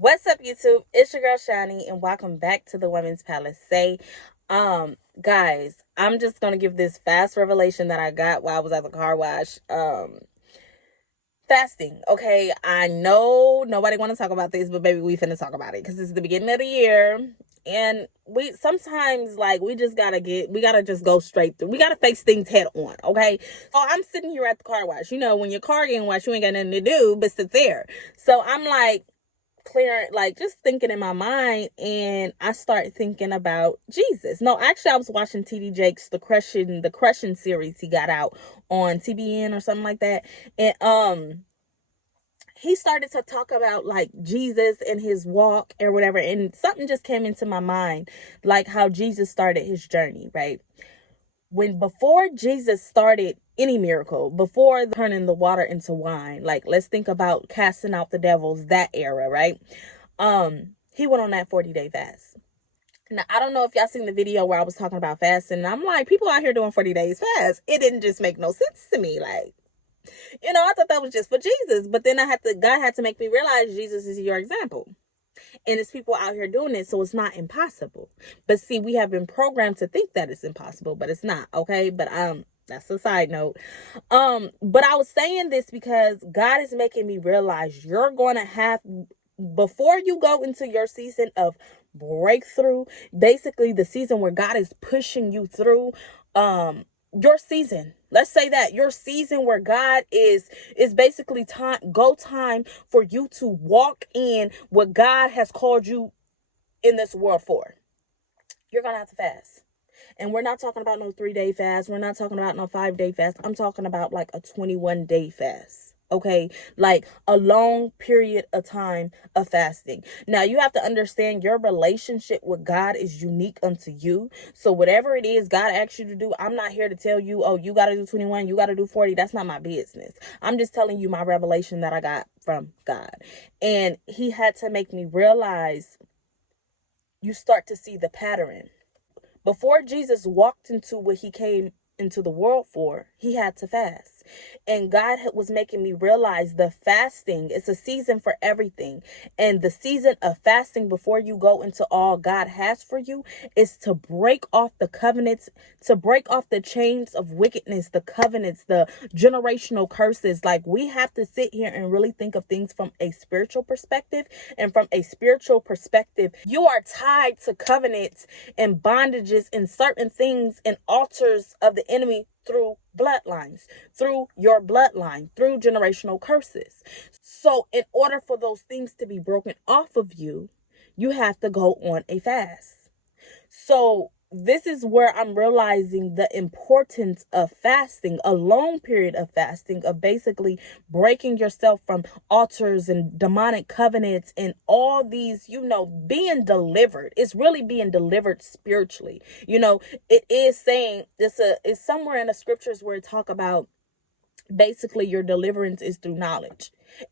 What's up, YouTube? It's your girl Shani, and welcome back to the Women's Palacè. Guys, I'm just gonna give this fast revelation that I got while I was at the car wash. Fasting. Okay, I know nobody want to talk about this, but baby, we finna talk about it because it's the beginning of the year, and we sometimes we gotta just go straight through. We gotta face things head on. Okay, so I'm sitting here at the car wash. You know, when your car getting washed, you ain't got nothing to do but sit there. So I'm like clearing, like just thinking in my mind, and I start thinking about Jesus. No, actually I was watching TD Jakes the crushing series he got out on TBN or something like that. And he started to talk about like Jesus and his walk or whatever, and something just came into my mind, like how Jesus started his journey, right? When before Jesus started any miracle, before turning the water into wine, like let's think about casting out the devils, that era, right? He went on that 40-day fast. Now, I don't know if y'all seen the video where I was talking about fasting. And I'm like, people out here doing 40 days fast. It didn't just make no sense to me. Like, I thought that was just for Jesus. But then God had to make me realize Jesus is your example. And it's people out here doing it, so it's not impossible. But see, we have been programmed to think that it's impossible, but it's not, okay? But that's a side note. But I was saying this because God is making me realize you're gonna have, before you go into your season of breakthrough, basically the season where God is pushing you through, your season, let's say that your season where God is basically time for you to walk in what God has called you in this world for. You're gonna have to fast. And we're not talking about no 3-day fast. We're not talking about no 5-day fast. I'm talking about like a 21-day fast. Okay, like a long period of time of fasting. Now, you have to understand your relationship with God is unique unto you. So whatever it is God asks you to do, I'm not here to tell you, oh, you got to do 21, you got to do 40. That's not my business. I'm just telling you my revelation that I got from God. And he had to make me realize, you start to see the pattern. Before Jesus walked into what he came into the world for, he had to fast. And God was making me realize the fasting is a season for everything. And the season of fasting before you go into all God has for you is to break off the covenants, to break off the chains of wickedness, the covenants, the generational curses. Like, we have to sit here and really think of things from a spiritual perspective. And from a spiritual perspective, you are tied to covenants and bondages and certain things and altars of the enemy through bloodlines, through your bloodline, through generational curses. So in order for those things to be broken off of you, you have to go on a fast. So this is where I'm realizing the importance of fasting, a long period of fasting, of basically breaking yourself from altars and demonic covenants and all these, being delivered. It's really being delivered spiritually. It is saying this, is somewhere in the scriptures where it talk about basically your deliverance is through knowledge.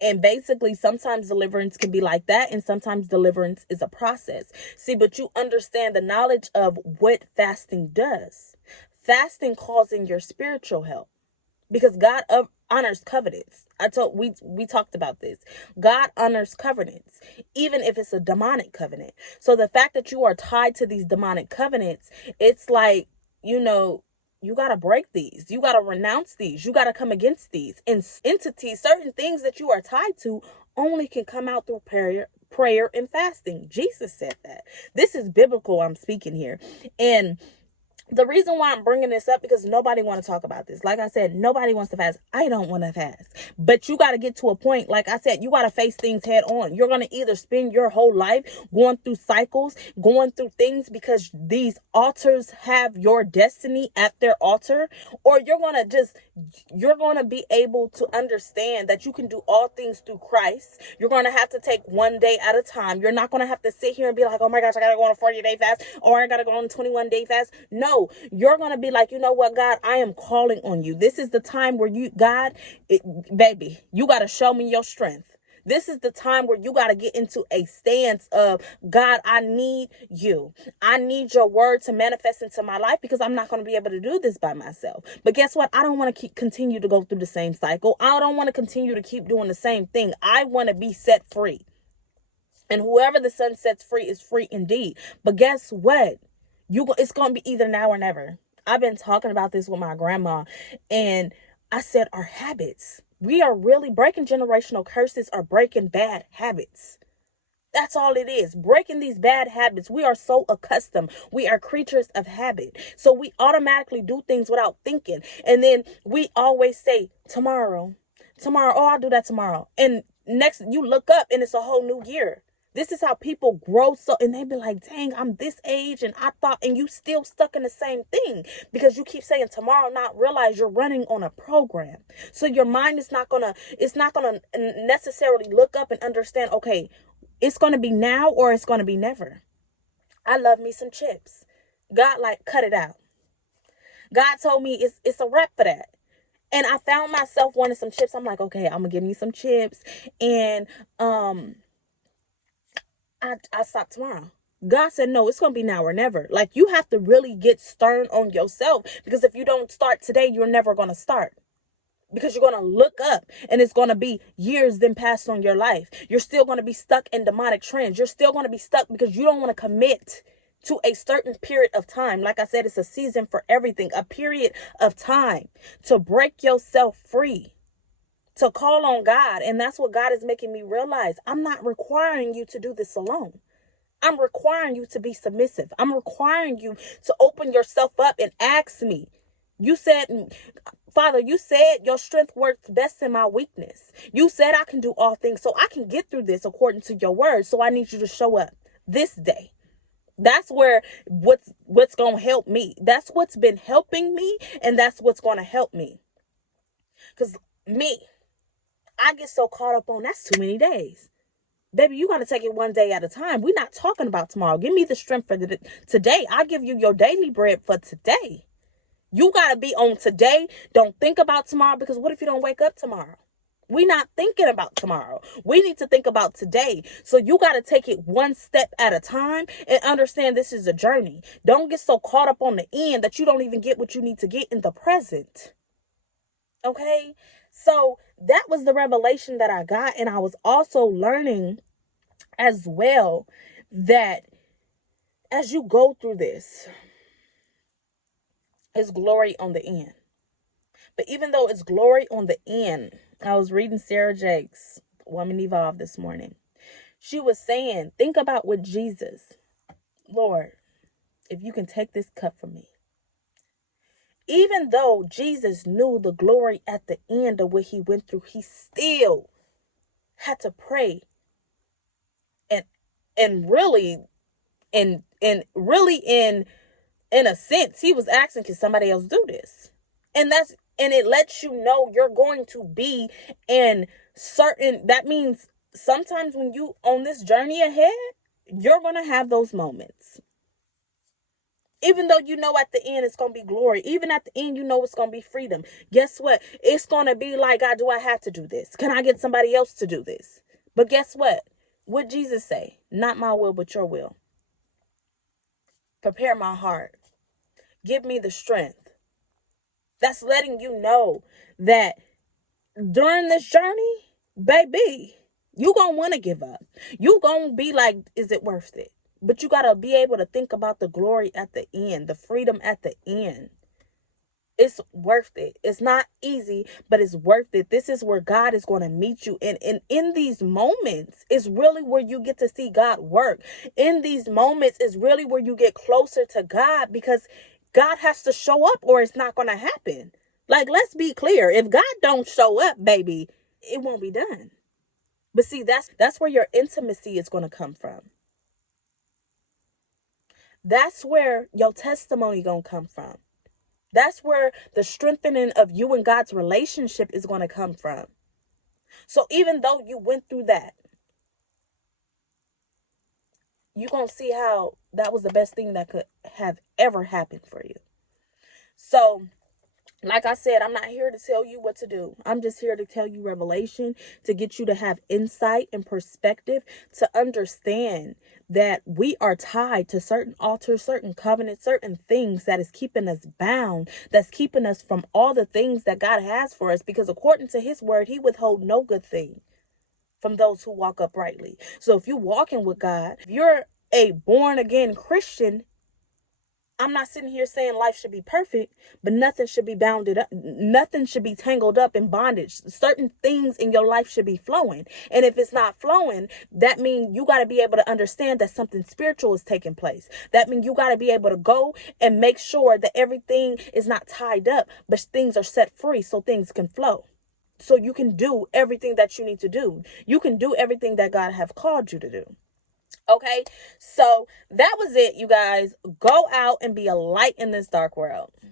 And basically sometimes deliverance can be like that, and sometimes deliverance is a process. See, but you understand the knowledge of what fasting does. Fasting calls in your spiritual health, because God honors covenants. We talked about this. God honors covenants, even if it's a demonic covenant. So the fact that you are tied to these demonic covenants, it's like, you got to break these. You got to renounce these. You got to come against these. And entities, certain things that you are tied to only can come out through prayer and fasting. Jesus said that. This is biblical, I'm speaking here. And the reason why I'm bringing this up, because nobody want to talk about this. Like I said, nobody wants to fast. I don't want to fast. But you got to get to a point, like I said, you got to face things head on. You're going to either spend your whole life going through cycles, going through things because these altars have your destiny at their altar, or you're going to be able to understand that you can do all things through Christ. You're going to have to take one day at a time. You're not going to have to sit here and be like, oh my gosh, I got to go on a 40-day fast, or I got to go on a 21-day fast. No, you're going to be like, you know what, God, I am calling on you. This is the time where baby, you got to show me your strength. This is the time where you got to get into a stance of, God, I need you. I need your word to manifest into my life, because I'm not going to be able to do this by myself. But guess what? I don't want to continue to go through the same cycle. I don't want to continue to keep doing the same thing. I want to be set free. And whoever the Son sets free is free indeed. But guess what? It's going to be either now or never. I've been talking about this with my grandma, and I said our habits. We are really breaking generational curses or breaking bad habits. That's all it is. Breaking these bad habits. We are so accustomed. We are creatures of habit. So we automatically do things without thinking. And then we always say, tomorrow, tomorrow. Oh, I'll do that tomorrow. And next you look up and it's a whole new year. This is how people grow. So, and they be like, dang, I'm this age. And I thought, and you still stuck in the same thing because you keep saying tomorrow, not realize you're running on a program. So your mind is it's not going to necessarily look up and understand, okay, it's going to be now or it's going to be never. I love me some chips. God, like, cut it out. God told me it's a wrap for that. And I found myself wanting some chips. I'm like, okay, I'm going to give me some chips. And I stop tomorrow. God said, no, it's going to be now or never. Like, you have to really get stern on yourself, because if you don't start today, you're never going to start. Because you're going to look up and it's going to be years then passed on your life. You're still going to be stuck in demonic trends. You're still going to be stuck because you don't want to commit to a certain period of time. Like I said, it's a season for everything, a period of time to break yourself free, to call on God. And that's what God is making me realize. I'm not requiring you to do this alone. I'm requiring you to be submissive. I'm requiring you to open yourself up and ask me. You said, Father, you said your strength works best in my weakness. You said I can do all things, so I can get through this according to your word. So I need you to show up this day. That's where what's going to help me. That's what's been helping me, and that's what's going to help me. Because I get so caught up on that's too many days. Baby, you got to take it one day at a time. We're not talking about tomorrow. Give me the strength for today. I'll give you your daily bread for today. You got to be on today. Don't think about tomorrow, because what if you don't wake up tomorrow? We're not thinking about tomorrow. We need to think about today. So you got to take it one step at a time and understand this is a journey. Don't get so caught up on the end that you don't even get what you need to get in the present. Okay? So that was the revelation that I got. And I was also learning as well that as you go through this, it's glory on the end. But even though it's glory on the end, I was reading Sarah Jake's Woman Evolved this morning. She was saying, think about what Jesus, Lord, if you can take this cup from me. Even though Jesus knew the glory at the end of what he went through, he still had to pray and really in a sense, he was asking, can somebody else do this? And it lets you know you're going to be in certain, that means sometimes when you on this journey ahead, you're going to have those moments. Even though you know at the end it's going to be glory, even at the end you know it's going to be freedom. Guess what? It's going to be like, God, do I have to do this? Can I get somebody else to do this? But guess what? What Jesus say? Not my will, but your will. Prepare my heart. Give me the strength. That's letting you know that during this journey, baby, you gonna want to give up. You gonna be like, is it worth it? But you gotta be able to think about the glory at the end, the freedom at the end. It's worth it. It's not easy, but it's worth it. This is where God is going to meet you. And in these moments is really where you get to see God work. In these moments is really where you get closer to God, because God has to show up or it's not going to happen. Like, let's be clear. If God don't show up, baby, it won't be done. But see, that's where your intimacy is going to come from. That's where your testimony going to come from. That's where the strengthening of you and God's relationship is going to come from. So even though you went through that, you're going to see how that was the best thing that could have ever happened for you. So, like I said, I'm not here to tell you what to do. I'm just here to tell you revelation, to get you to have insight and perspective, to understand that we are tied to certain altars, certain covenants, certain things that is keeping us bound, that's keeping us from all the things that God has for us, because according to his word, he withhold no good thing. from those who walk uprightly. So if you're walking with God, if you're a born again Christian, I'm not sitting here saying life should be perfect, but nothing should be bounded up. Nothing should be tangled up in bondage. Certain things in your life should be flowing. And if it's not flowing, that means you got to be able to understand that something spiritual is taking place. That means you got to be able to go and make sure that everything is not tied up, but things are set free so things can flow. So you can do everything that you need to do. You can do everything that God have called you to do. Okay, so that was it, you guys. Go out and be a light in this dark world.